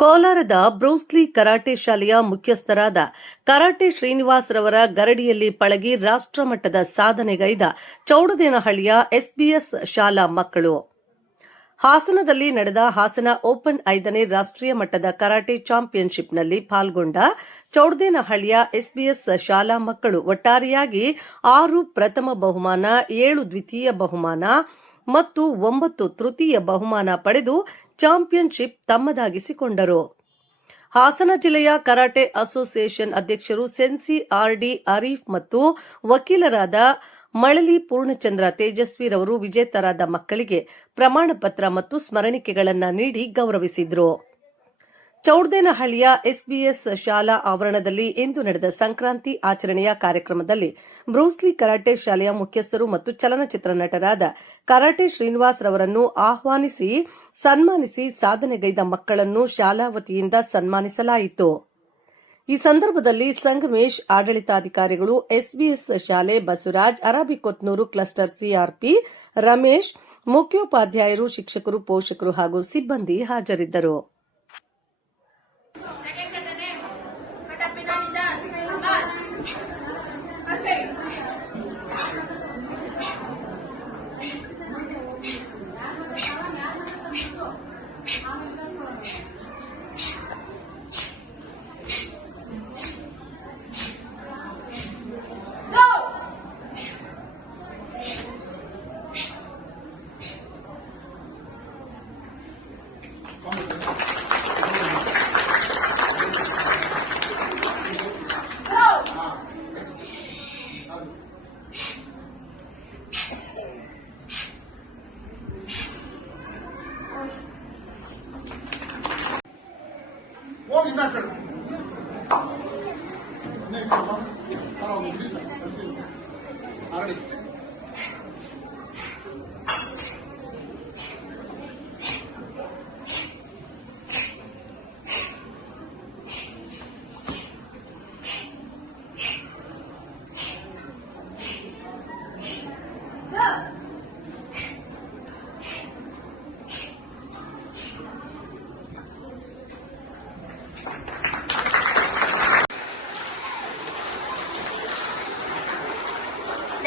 ಕೋಲಾರದ Bruce Lee karate ಶಾಲೆಯ ಮುಖ್ಯಸ್ಥರಾದ ಕರಾಟೆ ಶ್ರೀನಿವಾಸ್ ರವರ ಗರಡಿಯಲ್ಲಿ ಪಳಗಿ ರಾಷ್ಟ್ರಮಟ್ಟದ ಸಾಧನೆಗೈದ ಚೌಡದೇನಹಳ್ಳಿಯ ಎಸ್ಬಿಎಸ್ ಶಾಲಾ ಮಕ್ಕಳು. ಹಾಸನದಲ್ಲಿ ನಡೆದ ಹಾಸನ ಓಪನ್ 5ನೇ ರಾಷ್ಟ್ರೀಯ ಮಟ್ಟದ ಕರಾಟೆ ಚಾಂಪಿಯನ್ಶಿಪ್ನಲ್ಲಿ ಪಾಲ್ಗೊಂಡ ಚೌಡದೇನಹಳ್ಳಿಯ ಎಸ್ಬಿಎಸ್ ಶಾಲಾ ಮಕ್ಕಳು ಒಟ್ಟಾರೆಯಾಗಿ 6 ಪ್ರಥಮ ಬಹುಮಾನ, 7 ದ್ವಿತೀಯ ಬಹುಮಾನ ಮತ್ತು 9 ತೃತೀಯ ಬಹುಮಾನ ಪಡೆದು ಚಾಂಪಿಯನ್ಶಿಪ್ ತಮ್ಮದಾಗಿಸಿಕೊಂಡರು. ಹಾಸನ ಜಿಲ್ಲೆಯ ಕರಾಟೆ ಅಸೋಸಿಯೇಷನ್ ಅಧ್ಯಕ್ಷರು ಸೆನ್ಸಿ ಆರ್ಡಿ ಆರೀಫ್ ಮತ್ತು ವಕೀಲರಾದ ಮಳಲಿ ಪೂರ್ಣಚಂದ್ರ ತೇಜಸ್ವಿರವರು ವಿಜೇತರಾದ ಮಕ್ಕಳಿಗೆ ಪ್ರಮಾಣ ಪತ್ರ ಮತ್ತು ಸ್ಮರಣಿಕೆಗಳನ್ನು ನೀಡಿ ಗೌರವಿಸಿದರು. ಚೌಡದೇನಹಳ್ಳಿಯ ಎಸ್ಬಿಎಸ್ ಶಾಲಾ ಆವರಣದಲ್ಲಿ ಇಂದು ನಡೆದ ಸಂಕ್ರಾಂತಿ ಆಚರಣೆಯ ಕಾರ್ಯಕ್ರಮದಲ್ಲಿ ಬ್ರೂಸ್ಲಿ ಕರಾಟೆ ಶಾಲೆಯ ಮುಖ್ಯಸ್ಥರು ಮತ್ತು ಚಲನಚಿತ್ರ ನಟರಾದ ಕರಾಟೆ ಶ್ರೀನಿವಾಸ್ ರವರನ್ನು ಆಹ್ವಾನಿಸಿ ಸನ್ಮಾನಿಸಿ ಸಾಧನೆಗೈದ ಮಕ್ಕಳನ್ನು ಶಾಲಾ ವತಿಯಿಂದ ಸನ್ಮಾನಿಸಲಾಯಿತು. ಈ ಸಂದರ್ಭದಲ್ಲಿ ಸಂಗಮೇಶ್, ಆಡಳಿತಾಧಿಕಾರಿಗಳು, ಎಸ್ಬಿಎಸ್ ಶಾಲೆ, ಬಸವರಾಜ್, ಅರಬಿಕೊತ್ನೂರು ಕ್ಲಸ್ಟರ್ ಸಿಆರ್ಪಿ, ರಮೇಶ್, ಮುಖ್ಯೋಪಾಧ್ಯಾಯರು, ಶಿಕ್ಷಕರು, ಪೋಷಕರು ಹಾಗೂ ಸಿಬ್ಬಂದಿ ಹಾಜರಿದ್ದರು.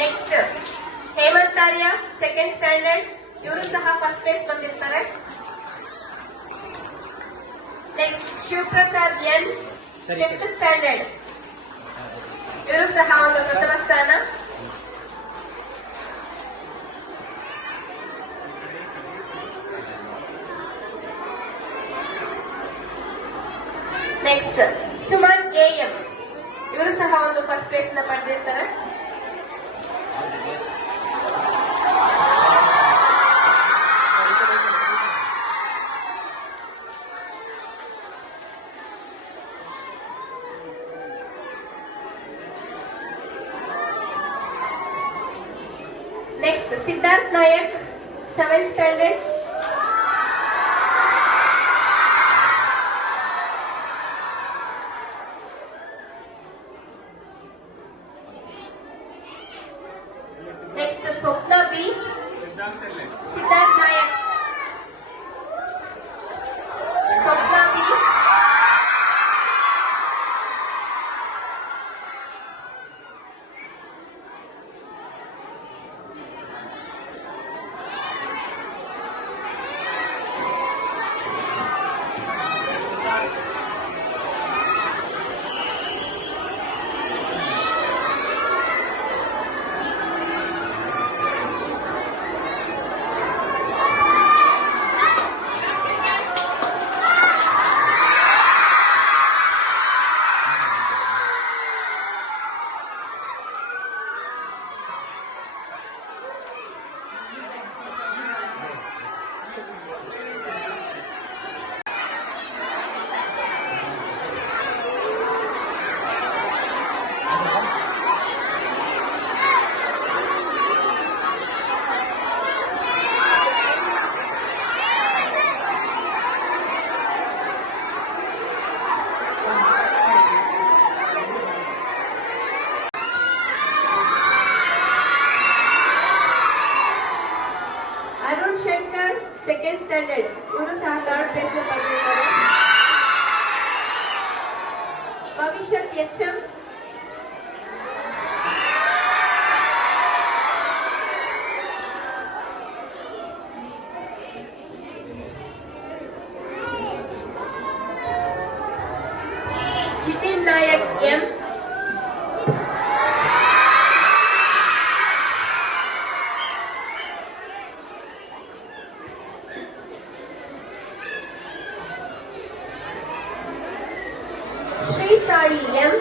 ನೆಕ್ಸ್ಟ್ ಹೇಮಂತಾರ್ಯ ಸೆಕೆಂಡ್ ಸ್ಟ್ಯಾಂಡರ್ಡ್, ಇವರು ಸಹ ಫಸ್ಟ್ ಪ್ಲೇಸ್ ಬಂದಿರ್ತಾರೆ. Next Shivaprasad N 5th standard, ಇವರು ಸಹ ಒಂದು ಪ್ರಥಮ ಸ್ಥಾನ. ನೆಕ್ಸ್ಟ್ ಸುಮನ್ ಎಎಂ, ಇವರು ಸಹ ಒಂದು ಫಸ್ಟ್ ಪ್ಲೇಸ್ ನ ಪಡೆದಿರ್ತಾರೆ. Next Siddharth Nayak 7th standard, next Swapna B, Siddharth Nayak, Swapna B, second standard, ಇವರು ಸಹ 3rd ಪ್ಲೇಸ್ ಪಡೆದಿದ್ದಾರೆ. HM. Jitin Nayak M. Sri Sai M.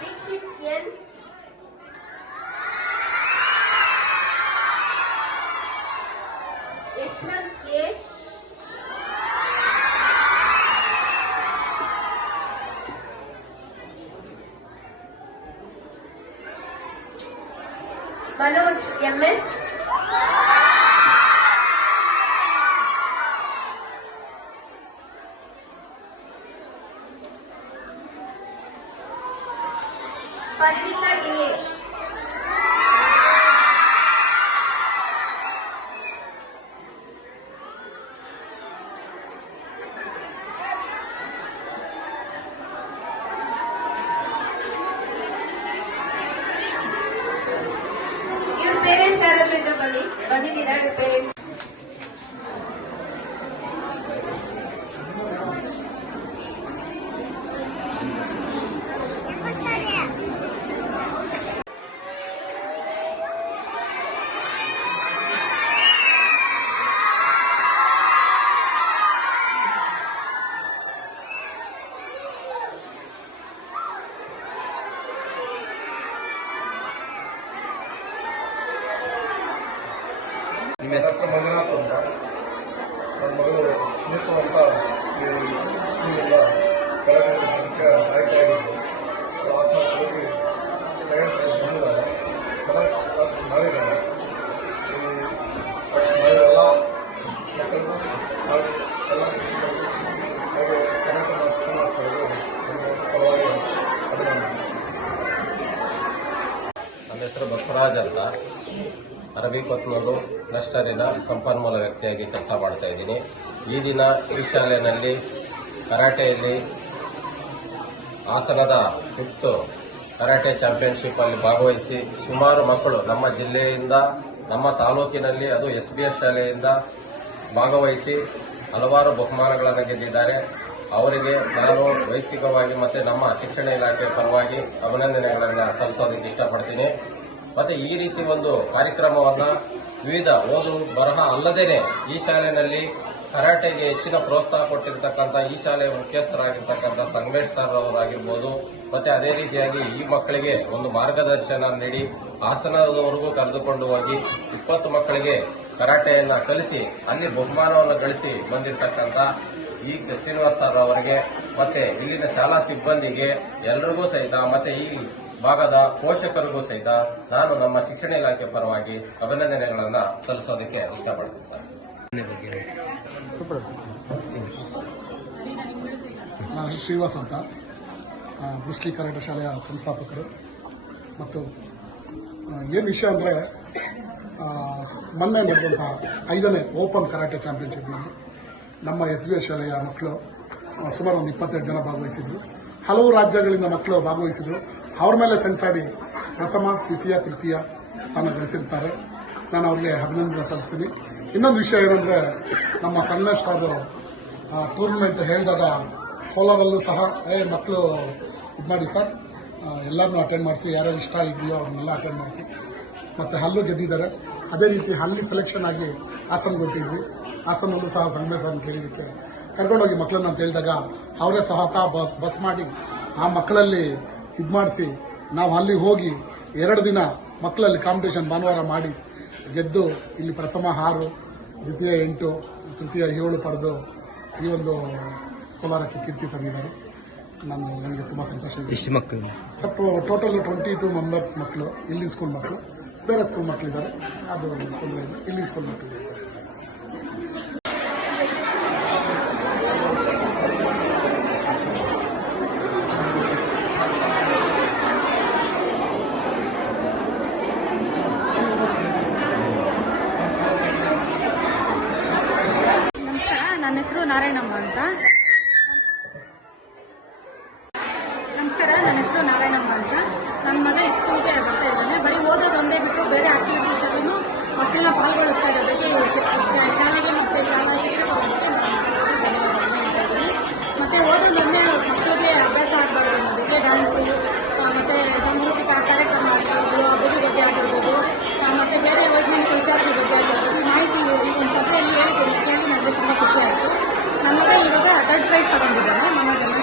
Dikshit N. Yashwant A. Manoj MS. Padrika A. Your parents ಯಾರಾದ್ರೂ ಇದ್ರೆ ಬಂದಿದ್ದೀರಾ your parents? ಹೆಸರು ಮಂಜುನಾಥ್ ಅಂತ ನನ್ನ ಮಗಳು ಸ್ಮಿತ್ ಅಂತ ಈ ಸ್ಕೂಲಿಂದ ಕಲಾವಿದಕ್ಕೆ ಆಯ್ಕೆ ಆಗಿದ್ದು ಹಾಸನ ಹೋಗಿ ಸೆಕೆಂಡ್ ಪ್ರೈಸ್ ಬಂದಿದ್ದಾರೆ ಚೆನ್ನಾಗಿ ಕ್ಲಾಸ್ ಮಾಡಿದ್ದಾರೆ ಎಲ್ಲ ಮಕ್ಕಳಿಗೂ ಎಲ್ಲ ಶಿಕ್ಷಕರಿಗೂ ಹಾಗೆ ಕನ್ನಡ ಮಾಸ್ತರಿಗೂ ಪರವಾಗಿ ಅಭಿನಂದನೆ. ನನ್ನ ಹೆಸರು ಬಸವರಾಜ್ ಅಂತ ಅರಬಿಕೊತ್ನೂರು ಕ್ಲಸ್ಟರಿನ ಸಂಪನ್ಮೂಲ ವ್ಯಕ್ತಿಯಾಗಿ ಕೆಲಸ ಮಾಡ್ತಾ ಇದ್ದೀನಿ. ಈ ದಿನ ಈ ಶಾಲೆಯಲ್ಲಿ ಕರಾಟೆಯಲ್ಲಿ ಹಾಸನದ 5th ಕರಾಟೆ ಚಾಂಪಿಯನ್ಶಿಪ್ ಅಲ್ಲಿ ಭಾಗವಹಿಸಿ ಸುಮಾರು ಮಕ್ಕಳು ನಮ್ಮ ಜಿಲ್ಲೆಯಿಂದ ನಮ್ಮ ತಾಲೂಕಿನಲ್ಲಿ ಅದು SBS ಶಾಲೆಯಿಂದ ಭಾಗವಹಿಸಿ ಹಲವಾರು ಬಹುಮಾನಗಳನ್ನು ಗೆದ್ದಿದ್ದಾರೆ. ಅವರಿಗೆ ನಾನು ವೈಯಕ್ತಿಕವಾಗಿ ಮತ್ತೆ ನಮ್ಮ ಶಿಕ್ಷಣ ಇಲಾಖೆ ಪರವಾಗಿ ಅಭಿನಂದನೆಗಳನ್ನು ಸಲ್ಲಿಸೋದಕ್ಕೆ ಇಷ್ಟಪಡ್ತೀನಿ. ಮತ್ತೆ ಈ ರೀತಿ ಒಂದು ಕಾರ್ಯಕ್ರಮವನ್ನು ವಿವಿಧ ಓದು ಬರಹ ಅಲ್ಲದೇನೆ ಈ ಶಾಲೆಯಲ್ಲಿ ಕರಾಟೆಗೆ ಹೆಚ್ಚಿನ ಪ್ರೋತ್ಸಾಹ ಕೊಟ್ಟಿರ್ತಕ್ಕಂಥ ಈ ಶಾಲೆಯ ಮುಖ್ಯಸ್ಥರಾಗಿರ್ತಕ್ಕಂಥ ಸಂಗಮೇಶ್ ಸರ್ ಅವರಾಗಿರ್ಬೋದು, ಮತ್ತೆ ಅದೇ ರೀತಿಯಾಗಿ ಈ ಮಕ್ಕಳಿಗೆ ಒಂದು ಮಾರ್ಗದರ್ಶನ ನೀಡಿ ಹಾಸನದವರೆಗೂ ಕರೆದುಕೊಂಡು ಹೋಗಿ 20 ಮಕ್ಕಳಿಗೆ ಕರಾಟೆಯನ್ನ ಕಲಿಸಿ ಅಲ್ಲಿ ಬಹುಮಾನವನ್ನು ಗಳಿಸಿ ಬಂದಿರತಕ್ಕಂಥ ಈ ಶ್ರೀನಿವಾಸ್ ಸರ್ ಅವರಿಗೆ ಮತ್ತೆ ಇಲ್ಲಿನ ಶಾಲಾ ಸಿಬ್ಬಂದಿಗೆ ಎಲ್ಲರಿಗೂ ಸಹಿತ ಮತ್ತೆ ಈ ಭಾಗದ ಪೋಷಕರಿಗೂ ಸಹಿತ ನಾನು ನಮ್ಮ ಶಿಕ್ಷಣ ಇಲಾಖೆ ಪರವಾಗಿ ಅಭಿನಂದನೆಗಳನ್ನು ಸಲ್ಲಿಸೋದಕ್ಕೆ ಇಷ್ಟಪಡ್ತೀನಿ ಸರ್. ನಾನು ಶ್ರೀನಿವಾಸ್ ಅಂತ ಬ್ರೂಸ್ಲಿ ಕರಾಟೆ ಶಾಲೆಯ ಸಂಸ್ಥಾಪಕರು. ಮತ್ತು ಏನು ವಿಷಯ ಅಂದರೆ ಮೊನ್ನೆ ನಡೆದಂತಹ 5ನೇ ಓಪನ್ ಕರಾಟೆ ಚಾಂಪಿಯನ್ಶಿಪ್ನಲ್ಲಿ ನಮ್ಮ SBS ಶಾಲೆಯ ಮಕ್ಕಳು ಸುಮಾರು ಒಂದು 22 ಜನ ಭಾಗವಹಿಸಿದ್ರು. ಹಲವು ರಾಜ್ಯಗಳಿಂದ ಮಕ್ಕಳು ಭಾಗವಹಿಸಿದ್ರು. ಅವ್ರ ಮೇಲೆ ಸೆಣಸಾಡಿ ಪ್ರಥಮ, ದ್ವಿತೀಯ, ತೃತೀಯ ಸ್ಥಾನ ಗಳಿಸಿರ್ತಾರೆ. ನಾನು ಅವ್ರಿಗೆ ಅಭಿನಂದನೆ ಸಲ್ಲಿಸ್ತೀನಿ. ಇನ್ನೊಂದು ವಿಷಯ ಏನಂದರೆ, ನಮ್ಮ ಸಂಗಮೇಶ್ ಅವರು ಟೂರ್ನಮೆಂಟ್ ಹೇಳಿದಾಗ ಕೋಲಾರಲ್ಲೂ ಸಹ ಮಕ್ಕಳು ಇದು ಮಾಡಿ ಸರ್, ಎಲ್ಲರನ್ನೂ ಅಟೆಂಡ್ ಮಾಡಿಸಿ, ಯಾರ್ಯಾರು ಇಷ್ಟ ಇದೆಯೋ ಅವ್ರನ್ನೆಲ್ಲ ಅಟೆಂಡ್ ಮಾಡಿಸಿ, ಮತ್ತು ಅಲ್ಲೂ ಗೆದ್ದಿದ್ದಾರೆ. ಅದೇ ರೀತಿ ಅಲ್ಲಿ ಸೆಲೆಕ್ಷನ್ ಆಗಿ ಹಾಸನ ಕೊಟ್ಟಿದ್ವಿ. ಹಾಸನಲ್ಲೂ ಸಹ ಸಂಗಮೇಶ್ ಅವ್ರನ್ನ ಕೇಳಿದ್ದಕ್ಕೆ ಕರ್ಕೊಂಡೋಗಿ ಮಕ್ಕಳನ್ನ ಅಂತ ಹೇಳಿದಾಗ ಅವರೇ ಸಹ ಬಸ್ ಮಾಡಿ ಆ ಮಕ್ಕಳಲ್ಲಿ ಇದು ಮಾಡಿಸಿ ನಾವು ಅಲ್ಲಿ ಹೋಗಿ 2 ದಿನ ಮಕ್ಕಳಲ್ಲಿ ಕಾಂಪಿಟೇಷನ್ ಭಾನುವಾರ ಮಾಡಿ ಗೆದ್ದು ಇಲ್ಲಿ ಪ್ರಥಮ 6, ದ್ವಿತೀಯ 8, ತೃತೀಯ 7 ಪಡೆದು ಈ ಒಂದು ಕೋಲಾರಕ್ಕೆ ಕೀರ್ತಿ ತಂದಿದ್ದಾರೆ. ನನಗೆ ತುಂಬ ಸಂತೋಷ ಇದೆ. ಎಷ್ಟು ಮಕ್ಕಳು? ಸ್ವಲ್ಪ ಟೋಟಲ್ 22 ಮೆಂಬರ್ಸ್ ಮಕ್ಕಳು. ಇಲ್ಲಿ ಸ್ಕೂಲ್ ಮಕ್ಕಳು, ಬೇರೆ ಸ್ಕೂಲ್ ಮಕ್ಕಳಿದ್ದಾರೆ, ಅದು ತೊಂದರೆ ಇಲ್ಲ. ಇಲ್ಲಿ ಸ್ಕೂಲ್ ಮಕ್ಕಳಿದ್ದಾರೆ. ನನ್ನ ಹೆಸರು ನಾರಾಯಣಮ್ಮ ಅಂತ. ನಮಸ್ಕಾರ, ನನ್ನ ಹೆಸರು ನಾರಾಯಣಮ್ಮ ಅಂತ. ನನ್ನ ಮಗ ಸ್ಕೂಲ್ಗೆ ಬರ್ತಾ ಇದ್ದಾನೆ. ಬರೀ ಓದೋದು ಒಂದೇ ಬಿಟ್ಟು ಬೇರೆ ಆಕ್ಟಿವಿಟೀಸ್ ಅಲ್ಲೂ ಮಕ್ಕಳನ್ನ ಪಾಲ್ಗೊಳಿಸ್ತಾ ಇರೋದಕ್ಕೆ ಶಾಲೆಗೆ ಮತ್ತು ಶಾಲಾ ಶಿಕ್ಷಕರಿಗೆ ಧನ್ಯವಾದಗಳನ್ನು ಹೇಳ್ತಾ ಇದ್ದೀನಿ. ಮತ್ತು ಓದೋದೊಂದೇ ಮಕ್ಕಳಿಗೆ ಅಭ್ಯಾಸ ಆಗಬಾರ್ದು ಅನ್ನೋದಕ್ಕೆ ಡ್ಯಾನ್ಸು ಮತ್ತು ಸಾಂಸ್ಕೃತಿಕ ಕಾರ್ಯಕ್ರಮ ಆಗಿರ್ಬೋದು, ಹಬ್ಬದ ಬಗ್ಗೆ ಆಗಿರ್ಬೋದು, ಮತ್ತು ಬೇರೆ ವೈಜ್ಞಾನಿಕ ವಿಚಾರಗಳ ಬಗ್ಗೆ ಆಗಿರ್ಬೋದು ಈ ಮಾಹಿತಿ ಈ ಒಂದು ಸಭೆಯಲ್ಲಿ ಹೇಳಿದ್ದೇನೆ. ಕೇಳಿ ನನಗೆ ತುಂಬ ಖುಷಿ ಆಯಿತು. ನನ್ನ ಮಗ ಇವಾಗ 3rd ಪ್ರೈಸ್ ತಗೊಂಡಿದ್ದಾನೆ ಮನೋಜಲ್ಲಿ.